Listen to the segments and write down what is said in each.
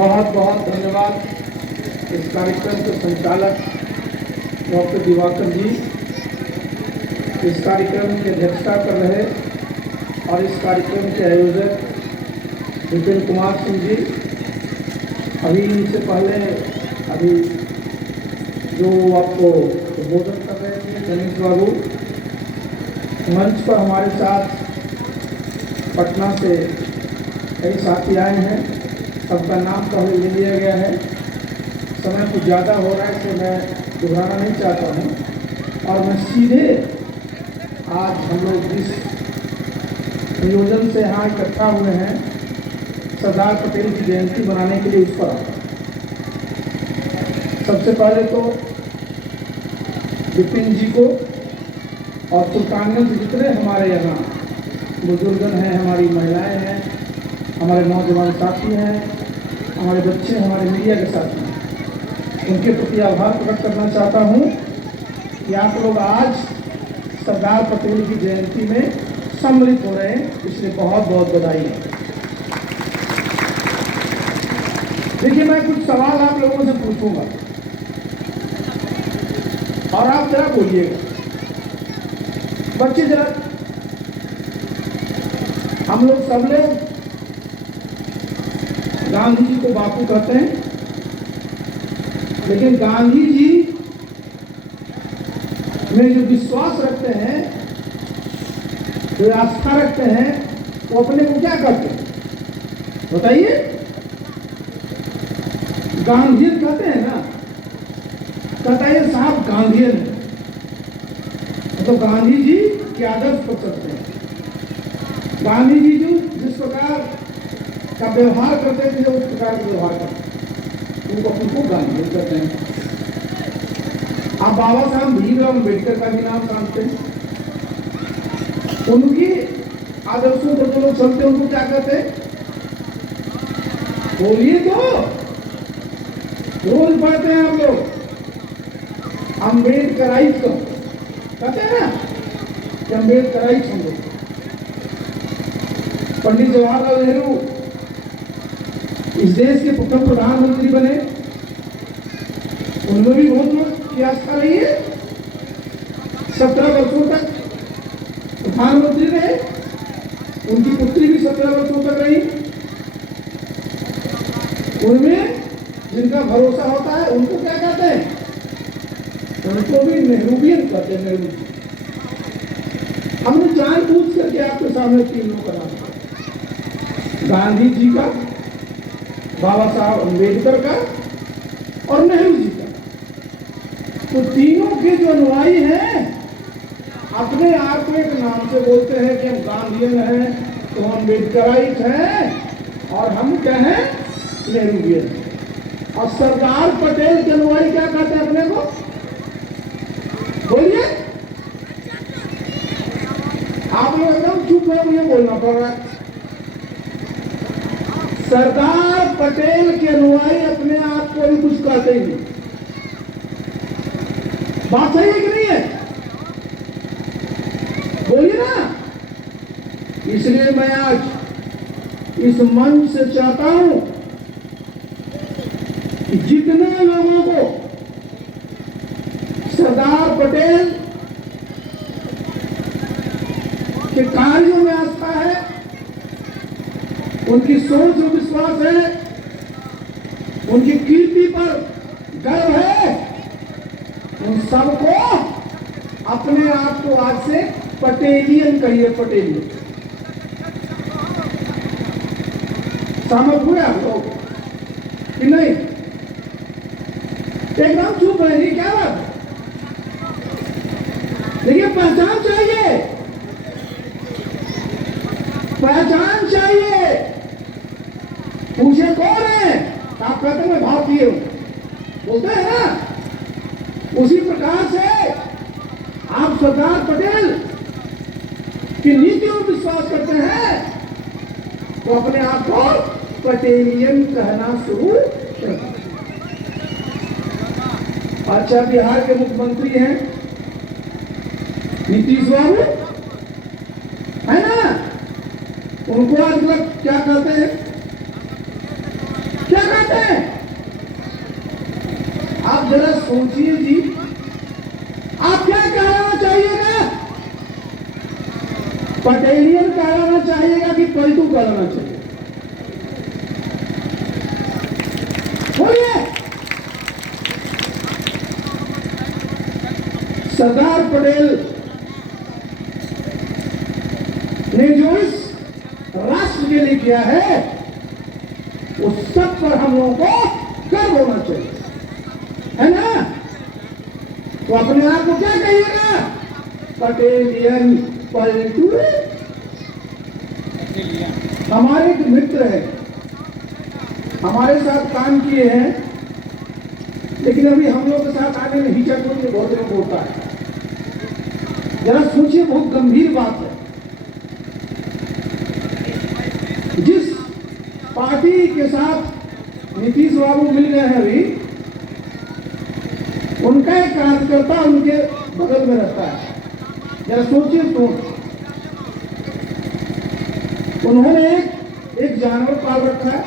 बहुत बहुत धन्यवाद इस कार्यक्रम के संचालक डॉक्टर दिवाकर जी, इस कार्यक्रम की अध्यक्षता कर रहे और इस कार्यक्रम के आयोजक विपिन कुमार सिंह जी। अभी इनसे पहले जो आपको संबोधन कर रहे थे गणेश बाबू, मंच पर हमारे साथ पटना से कई साथी आए हैं, सबका नाम पहले ले लिया गया है। समय कुछ ज़्यादा हो रहा है इसलिए मैं दोहराना नहीं चाहता हूँ और मैं सीधे आज हम लोग जिस नियोजन से यहाँ इकट्ठा हुए हैं सरदार पटेल की जयंती मनाने के लिए, उस पर आता हूँ। सबसे पहले तो विपिन जी को और सुल्तानगंज जितने हमारे यहाँ बुजुर्गन हैं, हमारी महिलाएं हैं, हमारे नौजवान साथी हैं, हमारे बच्चे, हमारे मीडिया के साथी हैं, उनके प्रति आभार प्रकट करना चाहता हूँ कि आप लोग आज सरदार पटेल की जयंती में सम्मिलित हो रहे हैं, इसलिए बहुत बहुत बधाई है। देखिए, मैं कुछ सवाल आप लोगों से पूछूंगा और आप जरा बोलिएगा। बच्चे जरा, हम लोग सब लोग गांधी जी को बापू कहते हैं, लेकिन गांधी जी में जो विश्वास रखते हैं, जो आस्था रखते हैं, वो अपने को क्या करते हैं बताइए? गांधीयन कहते हैं ना, कहता है साहब गांधीयन है, तो गांधी जी के आदर्श पर चलते हैं। गांधी जी जो जिस प्रकार का व्यवहार करते थे उस प्रकार का व्यवहार करते, उनको उनको गांधी कहते हैं। आप बाबा साहब भीमराव अम्बेडकर का भी नाम जानते हैं, उनकी आदर्शों पर जो लोग चलते हैं उनको क्या कहते हैं? बोलिए तो, रोज पढ़ते हैं आप लोग, अम्बेडकराइट कहते हैं ना कि अम्बेडकराइट हम लोग। पंडित जवाहरलाल नेहरू इस देश के प्रथम प्रधानमंत्री बने, उनमें भी बहुत लोग की आस्था रही है। 17 वर्षों तक प्रधानमंत्री रहे, उनकी पुत्री भी 17 वर्षों तक रही। उनमें जिनका भरोसा होता है उनको क्या कहते हैं? उनको भी नेहरूवियन कहते हैं। नेहरू जी, हमने जानबूझ करके आपके सामने 3 लोग का नाम, गांधी जी का, बाबा साहब अम्बेडकर का और नेहरू जी का। तो तीनों के जो अनुयायी हैं अपने आप को एक नाम से बोलते हैं कि हम गांधीयन हैं, तो हम अम्बेडकराइट हैं और हम क्या हैं? नेहरूवियन। और सरदार पटेल के अनुयायी क्या कहते हैं अपने को? बोलिए। आप लोग एकदम चुप है, मुझे बोलना पड़ रहा है। सरदार पटेल के अनुयायी अपने आप को भी कुछ कहते ही नहीं। बात सही है कि नहीं है? बोलिए ना। इसलिए मैं आज इस मंच से चाहता हूं कि जितने लोगों को सरदार पटेल के कार्यों में आस्था है, उनकी सोच और विश्वास है, उनकी कीर्ति पर गर्व है, उन सबको अपने आप को आज से पटेलियन कहिए। पटेलियन सहमत हुए आप लोग कि नहीं? एकदम चुप रहेंगे, क्या बात है? देखिए, पहचान चाहिए, पहचान चाहिए। पूछे कौन है, आप कहते हैं भारतीय हूं, बोलते हैं ना। उसी प्रकार से आप सरदार पटेल की नीतियों में विश्वास करते हैं, तो अपने आप को पटेलियन कहना शुरू कर। अच्छा, बिहार के मुख्यमंत्री हैं नीतीश बाबू, है ना? उनको आज लोग क्या कहते हैं? क्या क्या कहते हैं? आप जरा सोचिए जी, आप क्या कहना चाहिएगा? पटेलियन कहलाना चाहिएगा कि पलटू कहलाना चाहिए? बोलिए। सरदार पटेल ने जो इस राष्ट्र के लिए किया है उस सब पर हम लोगों को गर्व होना चाहिए, है ना? तो अपने आप को क्या कहिएगा? पटेलियन, पलटू। हमारे एक मित्र है, हमारे साथ काम किए हैं, लेकिन अभी हम लोग के साथ आने में हिचक होती है, बहुत लोग होता है। जरा सोचिए, बहुत गंभीर बात है। जिस पार्टी के साथ नीतीश बाबू मिल गए हैं अभी, उनका एक कार्यकर्ता उनके बगल में रहता है। जरा सोचिए, तो उन्होंने एक जानवर पाल रखा है,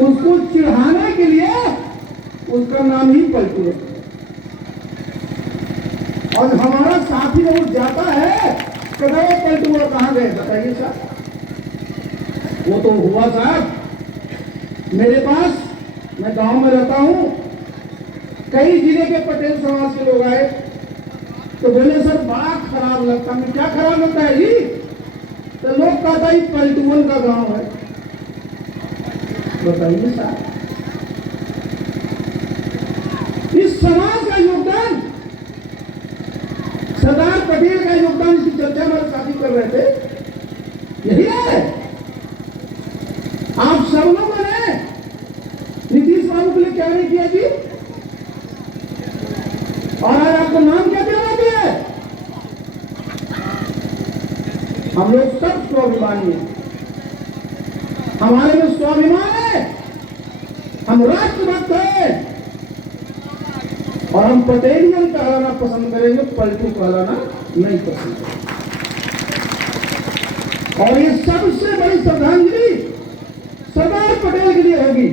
उसको चिढ़ाने के लिए उसका नाम ही पलटू रखा है। और हमारा साथी जब जाता है तो वो पलटू कहां गए बताइए साहब? वो तो हुआ साहब मेरे पास, मैं गांव में रहता हूं, कई जिले के पटेल समाज के लोग आए तो बोले सर बड़ा खराब लगता है। क्या खराब लगता है जी? तो लोग कहता है पलटूवन का गांव है। बताइए साहब, इस समाज का योगदान, सरदार पटेल का योगदान, इसकी चर्चा हमारे साथी कर रहे थे, यही है। आप सब लोगों ने नीतीश बाबू के लिए क्या नहीं किया जी? और आज आपको नाम क्या दिया दिया है? हम लोग सब स्वाभिमानी हैं, हमारे में स्वाभिमान है, हम राष्ट्रभक्त हैं और हम पटेलियन कहलाना पसंद करेंगे, पलटू कहलाना नहीं पसंद करेंगे। और ये सबसे बड़ी श्रद्धांजलि सरदार पटेल के लिए होगी।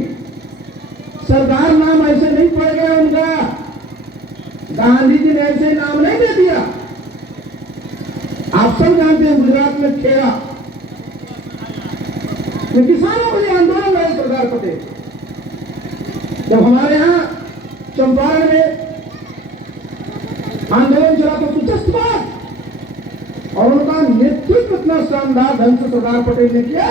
सरदार नाम ऐसे नहीं पड़ गया उनका, गांधी जी ने ऐसे नाम नहीं दे दिया। आप सब जानते हैं गुजरात में खेड़ा में किसानों के लिए आंदोलन लड़े सरदार पटेल। जब हमारे यहां चंपारण में आंदोलन चला तो सुचस्थ बात, और उनका नेतृत्व इतना शानदार ढंग से सरदार पटेल ने किया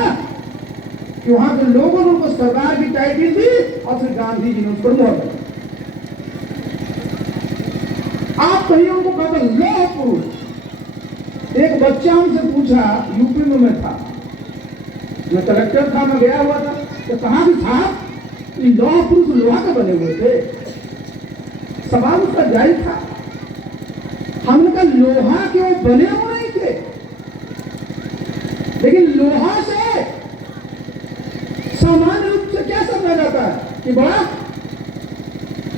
कि वहां के लोगों ने उनको सरदार की टाइटल दी और फिर गांधी जी ने उस पर मोहर लगाई। आप कहीं उनको कहते लौह पुरुष। एक बच्चा हमसे पूछा, यूपी में मैं था, मैं कलेक्टर था, मैं गया हुआ था, तो कहा भी था लौह पुरुष लोहा के बने हुए थे। सवाल उसका जायज था। हमने कहा लोहा के वो बने हुए नहीं थे, लेकिन लोहा से सामान्य रूप से क्या समझा जाता है कि बड़ा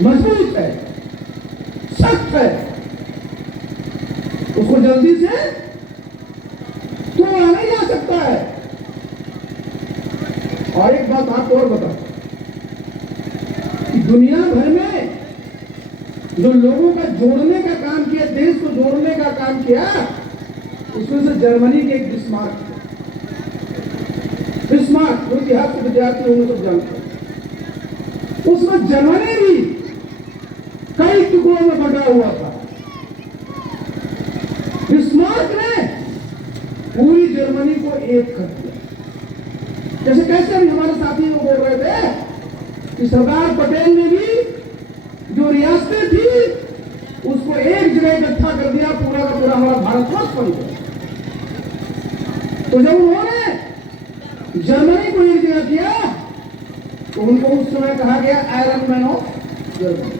मजबूत है, सख्त है, उसको जल्दी से तोड़ा नहीं जा सकता है। और एक बात आपको और बता कि दुनिया भर में जो लोगों का जोड़ने का काम किया, देश को जोड़ने का काम किया, उसमें से जर्मनी के एक बिस्मार्क, जो इतिहास के विद्यार्थी होंगे सब जानते हैं, उसमें जर्मनी भी कई टुकड़ों में बटा हुआ था। बिस्मार्क ने पूरी जर्मनी को एक कर दिया। जैसे कैसे अभी हमारे साथी लोग बोल रहे थे कि सरदार पटेल ने भी जो रियासतें थी उसको एक जगह इकट्ठा कर दिया, पूरा का पूरा हमारा भारतवर्ष बन गया। तो जब उन्होंने जर्मनी को एक जगह किया तो उनको उस समय कहा गया iron man of Germany.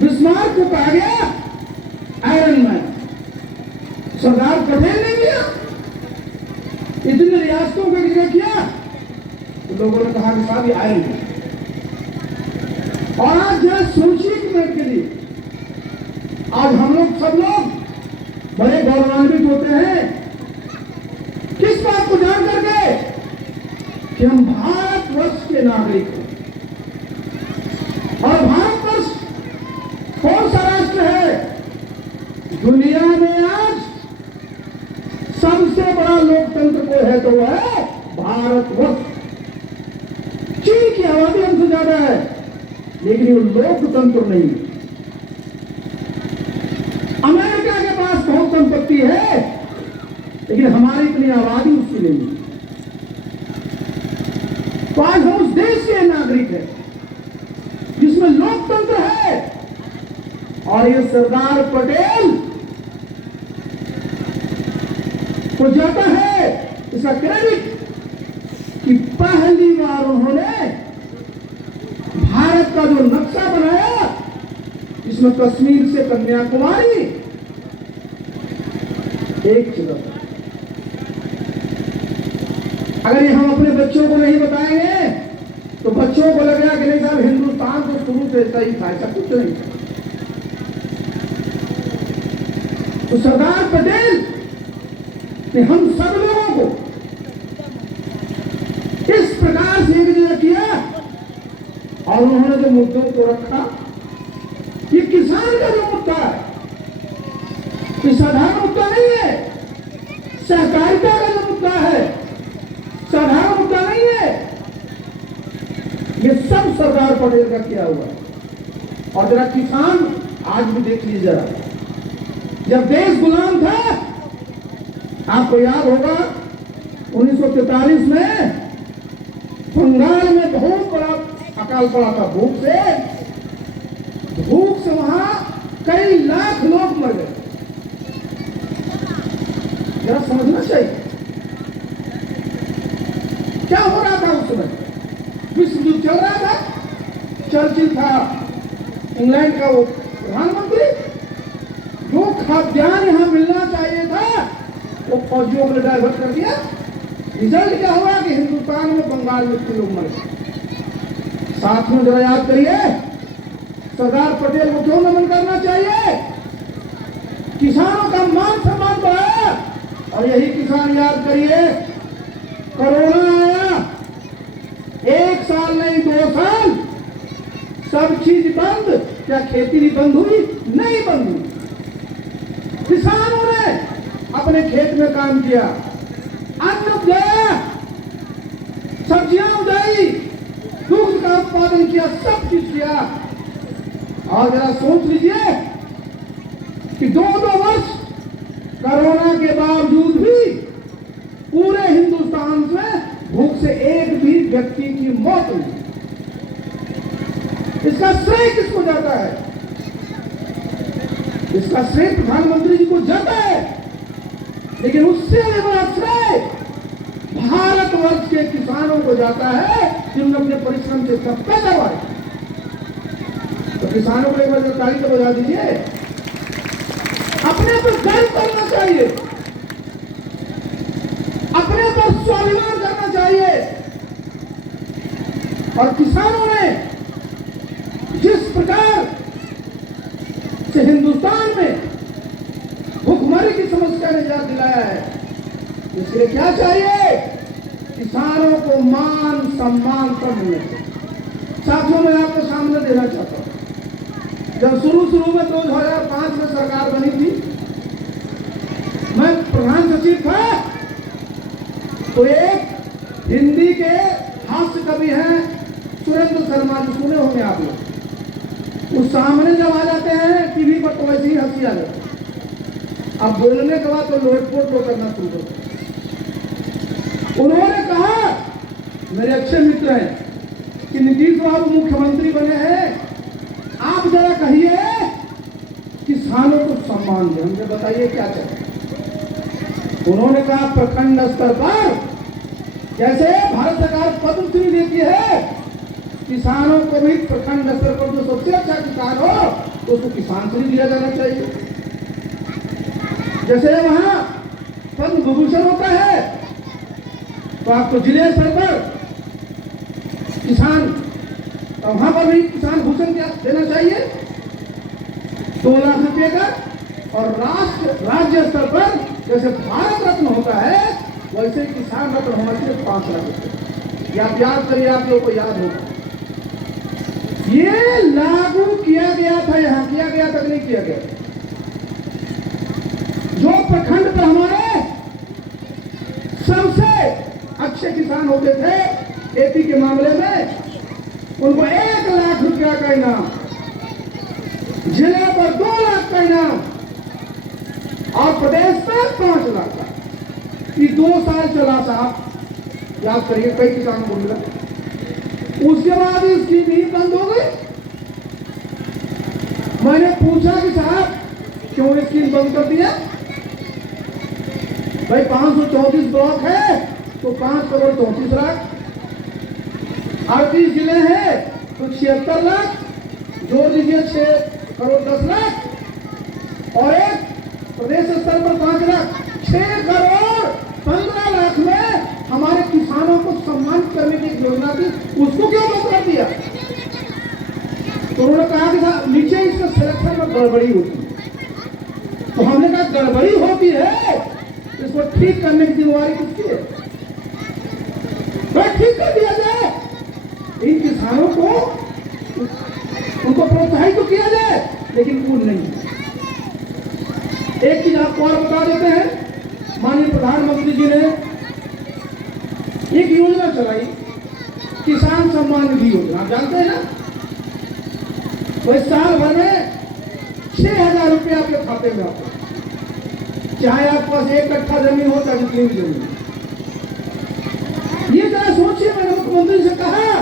Bismarck को कहा गया आयरन मैन। सरदार पटेल ने किया, इतनी रियासतों को एक जगह किया तो लोगों ने कहा कि साहब ये आयरन मैन। और आज जरा सोचिए एक मिनट के लिए, आज हम लोग सब लोग बड़े गौरवान्वित होते हैं किस बात को जान करके कि हम भारतवर्ष के नागरिक हैं। और भारतवर्ष कौन सा राष्ट्र है? दुनिया में आज सबसे बड़ा लोकतंत्र को है तो वह है भारतवर्ष। चीन की आबादी हमसे ज्यादा है, लेकिन ये लोकतंत्र नहीं है। अमेरिका के पास बहुत संपत्ति है, लेकिन हमारी इतनी आबादी उसकी नहीं है। तो आज हम उस देश के नागरिक हैं जिसमें लोकतंत्र है। और ये सरदार पटेल को जाता है इसका क्रेडिट कि पहली बार उन्होंने भारत का जो नक्शा बनाया, इसमें कश्मीर से कन्याकुमारी एक जगह। अगर ये हम अपने बच्चों को नहीं बताएंगे तो बच्चों को लगेगा कि नहीं साहब हिंदुस्तान तो शुरू से ऐसा ही था, ऐसा कुछ नहीं। तो सरदार पटेल ने हम सब लोगों को इस प्रकार से एक जगह किया और उन्होंने जो मुद्दों को रखा, ये किसान का जो मुद्दा है, ये साधारण मुद्दा नहीं है। सहकारिता का जो मुद्दा है, साधारण मुद्दा नहीं है। ये सब सरदार पटेल का किया हुआ है। और जरा किसान आज भी देख लीजिए जरा, जब देश गुलाम था, आपको याद होगा 1943 में बंगाल में बहुत बड़ा अकाल पड़ा था भूख से। भूख से वहां कई लाख लोग मर गए। जरा समझना चाहिए क्या हो रहा था उस समय। विश्व युद्ध चल रहा था, चर्चिल था इंग्लैंड का वो प्रधानमंत्री। जो खाद्यान्न यहां मिलना चाहिए था वो फौजियों को डाइवर्ट कर दिया। रिजल्ट क्या हुआ कि हिंदुस्तान में बंगाल में इतने लोग मर गए। साथ में जरा याद करिए, सरदार पटेल को क्यों नमन करना चाहिए? किसानों का मान सम्मान बढ़ाया। और यही किसान याद करिए, कोरोना आया, 1 साल नहीं 2 साल सब चीज बंद। क्या खेती भी बंद हुई? नहीं बंद हुई। किसानों ने अपने खेत में काम किया, अन्न उपजाया, सब्जियां उगाई, दूध का उत्पादन किया, सब चीज किया। और जरा सोच लीजिए कि 2-2 वर्ष कोरोना के बावजूद भी पूरे हिंदुस्तान में भूख से एक भी व्यक्ति की मौत नहीं। इसका श्रेय किसको जाता है? इसका श्रेय प्रधानमंत्री जी को जाता है, लेकिन उससे भी बड़ा श्रेय भारतवर्ष के किसानों को जाता है जिन्होंने अपने परिश्रम से इसका पैदावार। तो किसानों को एक बार ताली तो बजा दीजिए। अपने पर गर्व करना चाहिए, अपने पर स्वाभिमान करना चाहिए। और किसानों ने जिस प्रकार से हिंदुस्तान में भुखमरी की समस्या ने निजात दिलाया है, इसलिए क्या चाहिए? किसानों को मान सम्मान सब मिलना चाहिए। साथियों, मैं आपके सामने देना चाहता हूं, जब शुरू में 2005 में सरकार बनी थी, मैं प्रधान सचिव था, तो एक हिंदी के हास्य कवि हैं सुरेंद्र शर्मा जी, सुने होंगे आप लोग। वो सामने जब आ जाते हैं टीवी पर तो वैसे ही हंसी आ जाती है। अब बोलने के बाद तो लोटपोट लो करना शुरू कर। उन्होंने कहा, मेरे अच्छे मित्र हैं, कि नीतीश बाबू मुख्यमंत्री बने हैं, आप जरा कहिए किसानों को सम्मान दें, हमसे बताइए क्या चाहिए। उन्होंने कहा प्रखंड स्तर पर जैसे भारत सरकार पद्मश्री देती है, किसानों को भी प्रखंड स्तर पर जो सबसे अच्छा किसान हो तो उसको किसान श्री दिया जाना चाहिए। जैसे वहां पद्म विभूषण होता है, तो आपको जिले स्तर पर किसान, तो वहां पर भी किसान भूषण क्या देना चाहिए? 2 लाख रुपए का। और राज्य स्तर पर जैसे भारत रत्न होता है, वैसे किसान रत्न होना चाहिए 5 लाख रुपए। या आप याद करिए, आप लोगों को याद होगा, ये लागू किया गया था, यहां किया गया था कि नहीं किया गया? जो प्रखंड पर हमारे सबसे अच्छे किसान होते थे खेती के मामले में, उनको 1 लाख रुपया का इनाम, जिले पर 2 लाख का इनाम और प्रदेश में 5 लाख का। ये 2 साल चला साहब, याद करिए, कई किसानों को मिला। उसके बाद इसकी भी बंद हो गई। मैंने पूछा कि साहब क्यों स्कीम बंद कर दिया? भाई 534 ब्लॉक है तो 5 करोड़ 34 लाख, 38 जिले हैं तो 76 लाख, जोड़ दीजिए 6 करोड़ 10 लाख, और एक प्रदेश स्तर पर 5 लाख, 6 करोड़ 15 लाख में हमारे किसानों को सम्मानित करने की एक योजना थी, उसको क्यों बंद कर दिया? तो उन्होंने कहा कि नीचे इसका सिलेक्शन में गड़बड़ी होती है। तो हमने कहा गड़बड़ी होती है, इसको ठीक करने की जिम्मेवारी किसकी है? भाई ठीक कर दिया जाए, इन किसानों को उनको प्रोत्साहित तो किया जाए, लेकिन वो नहीं। एक चीज आपको और बता देते हैं, माननीय प्रधानमंत्री जी ने एक योजना चलाई, किसान सम्मान निधि योजना, आप जानते हैं ना? वही साल भर में 6,000 रुपया आपके खाते में आता, चाहे आपके पास 1 कट्ठा जमीन हो, चाहे जितनी भी जमीन। ये जरा सोचिए, मैंने मुख्यमंत्री से कहा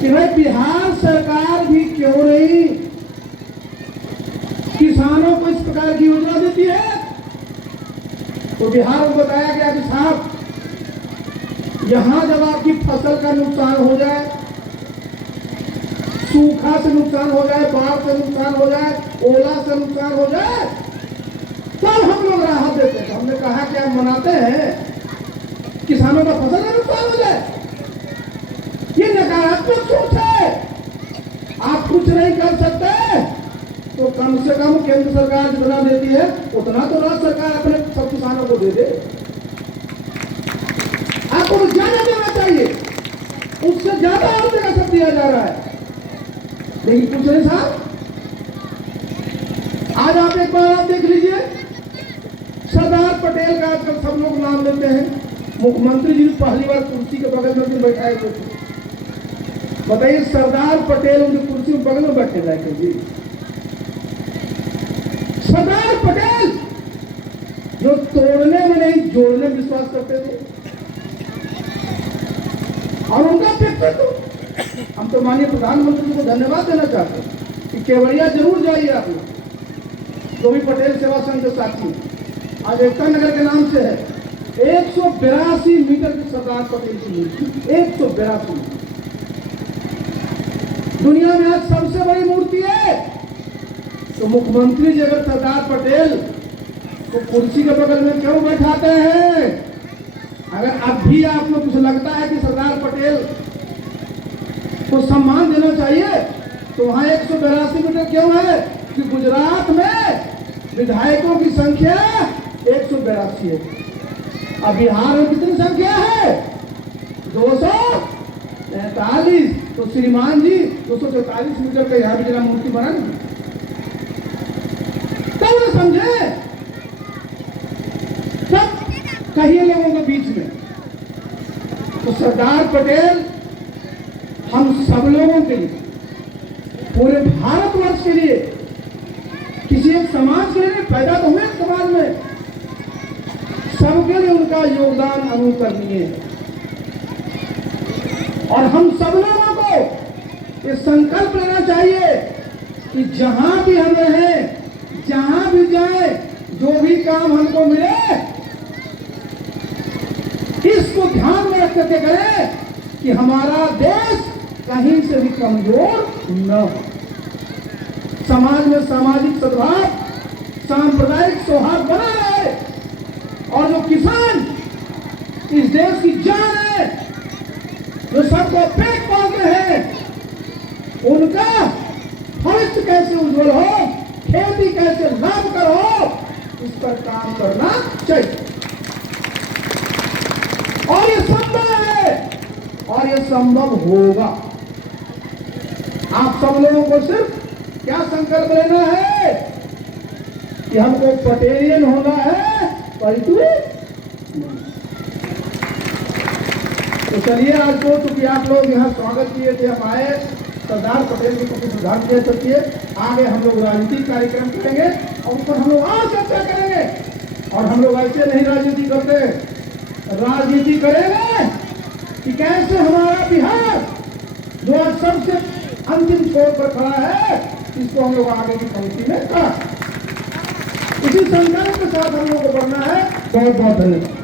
कि भाई बिहार सरकार भी क्यों नहीं किसानों को इस प्रकार की योजना देती है? तो बिहार को बताया गया कि साहब यहां जब आपकी फसल का नुकसान हो जाए, सूखा से नुकसान हो जाए, बाढ़ से नुकसान हो जाए, ओला से नुकसान हो जाए, तब हम लोग राहत देते हैं। हमने कहा कि आप मनाते हैं किसानों का फसल का नुकसान हो जाए? ये नकारात्मक सोच है। आप कुछ नहीं कर सकते तो कम से कम केंद्र सरकार जितना देती है उतना तो राज्य सरकार अपने सब किसानों को दे दे। आपको ज्यादा देना चाहिए, उससे ज्यादा और जगह सब दिया जा रहा है, लेकिन कुछ नहीं साहब। आज आप एक बार आप देख लीजिए, सरदार पटेल का आजकल सब लोग नाम लेते हैं, मुख्यमंत्री जी पहली बार कुर्सी के बगल में बैठाए हुए थे। बताइए, सरदार पटेल उनकी कुर्सी के बगल में बैठे रहते जी। सरदार पटेल जो तोड़ने में नहीं जोड़ने में विश्वास करते थे, और उनका व्यक्तित्व, हम तो माननीय प्रधानमंत्री को धन्यवाद देना चाहते हैं कि केवड़िया जरूर जाइए आप लोग, जो भी पटेल सेवा संघ के साथी आज एकता नगर के नाम से है, 182 मीटर की सरदार पटेल की मूर्ति, 182 दुनिया में आज सबसे बड़ी मूर्ति है। तो मुख्यमंत्री जी अगर सरदार पटेल को कुर्सी के बगल में क्यों बैठाते हैं? अगर अब भी आप लोग कुछ लगता है कि सरदार पटेल को सम्मान देना चाहिए, तो वहां 182 मीटर क्यों है? कि गुजरात में विधायकों की संख्या 182 है। अब बिहार में कितनी संख्या है? 243। तो श्रीमान जी 244 मीटर का यहाँ भी जरा मूर्ति बना नहीं, तब ना समझे, सब कहिए लोगों के बीच में। तो सरदार पटेल हम सब लोगों के लिए, पूरे भारतवर्ष के लिए, किसी एक समाज के लिए पैदा तो हुए समाज में, सबके लिए उनका योगदान अनुकरणीय है। और हम सब लोगों को ये संकल्प लेना चाहिए कि जहां भी हम रहें, जहां भी जाए, जो भी काम हमको मिले, इसको ध्यान में रख करके करें कि हमारा देश कहीं से भी कमजोर न हो। समाज में सामाजिक सद्भाव, सांप्रदायिक सौहार्द बना रहे, और जो किसान इस देश की जान है, जो सबको पेट पालते हैं, उनका भविष्य कैसे उज्जवल हो, खेती कैसे लाभकर हो, इस पर काम करना चाहिए। और ये संभव है और ये संभव होगा। आप सब लोगों को सिर्फ क्या संकल्प लेना है कि हमको पटेलियन होना है, पलटू नहीं। तो चलिए, आज तो चूंकि आप लोग यहाँ स्वागत किए थे, हम आए, सरदार पटेल के प्रति श्रद्धांजलि अर्पित किए। आगे हम लोग राजनीतिक कार्यक्रम करेंगे और उस पर हम लोग और चर्चा करेंगे। और हम लोग ऐसे नहीं राजनीति करते, राजनीति करेंगे कि कैसे हमारा बिहार जो आज सबसे अंतिम छोर पर खड़ा है, इसको हम लोग आगे की पंक्ति में कर, इसी संकल्प के साथ हम लोग को बढ़ना है। बहुत बहुत धन्यवाद।